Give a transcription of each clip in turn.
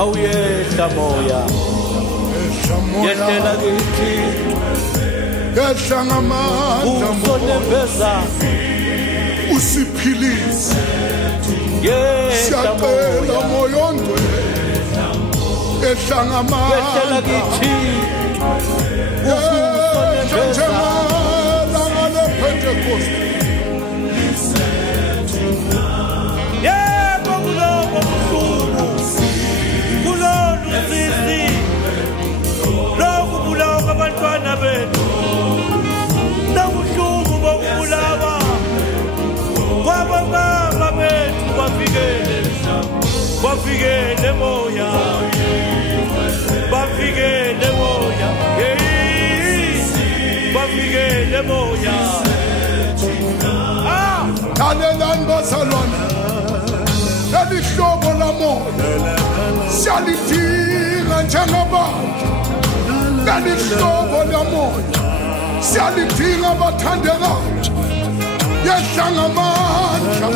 awuyehla moya yehlela kithi yehla ngamandla uzonembeza usiphilise yehla siyacela moya ongcwele yehla ngamandla yehlela kithi uzonembeza ngale Pentecost yebo kulobo buhlungu kulolu sisi lokhu bulawa abantwana bethu nabuhlungu bokubulawa kwabamama bethu bafikele moya bafikele moya bafikele moya Lalelani bazalwane lelihlobo lamoya siyalidinga njengabantu lelihlobo lamoya siyalidinga abathandekayo yehla ngamandla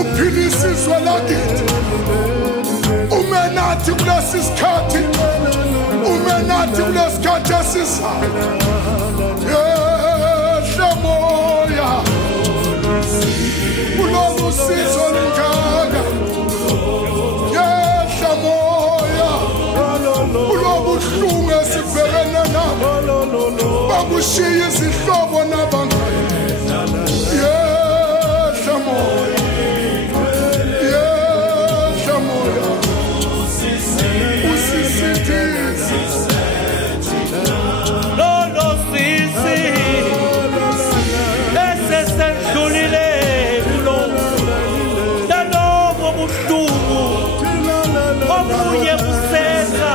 uphilise izwe lakithi umenathi kulesi sikhathi umenathi kulesi sikhathi esizayo yehla moya kulolu sizo lungaka yehla moya kulobuhlungu esibhekene nabo bakushiya izihlobo nabangani yehla moya yehla moya usisithise lolo sisi esesendlulile omunye buseza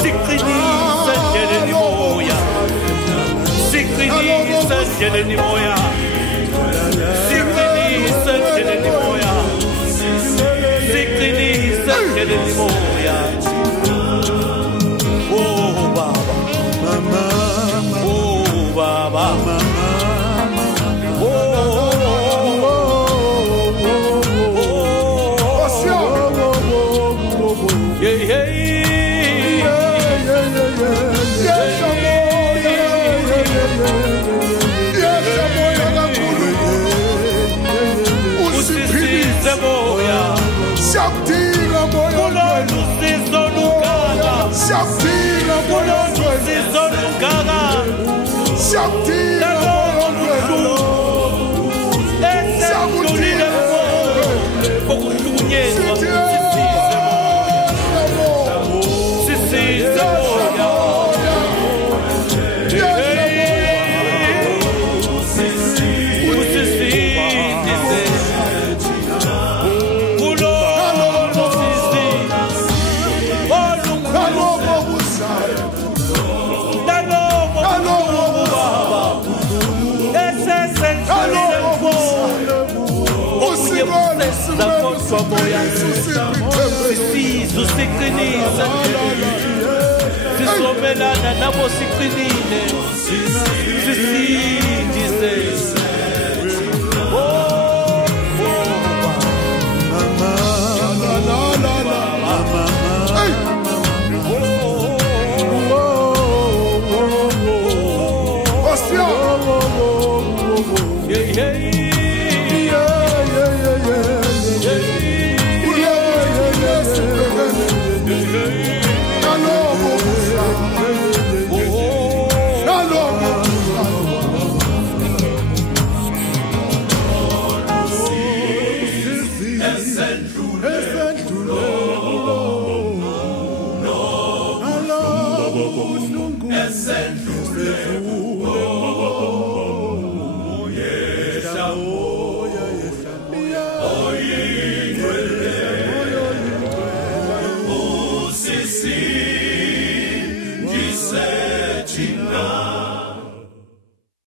siqinise njeneni moya siqinise njeneni moya siqinise njeneni moya siqinise njeneni moya oh baba mama oh baba Shaktina moya kulolu sizo lungaka Shaktina moya kulolu sizo lungaka Shaktina moya esendlulile kokuhlukunyezwa sisize moya Zakonswa moya sisizo siqinise sisomelana nabo siqinile sisindise Esendlule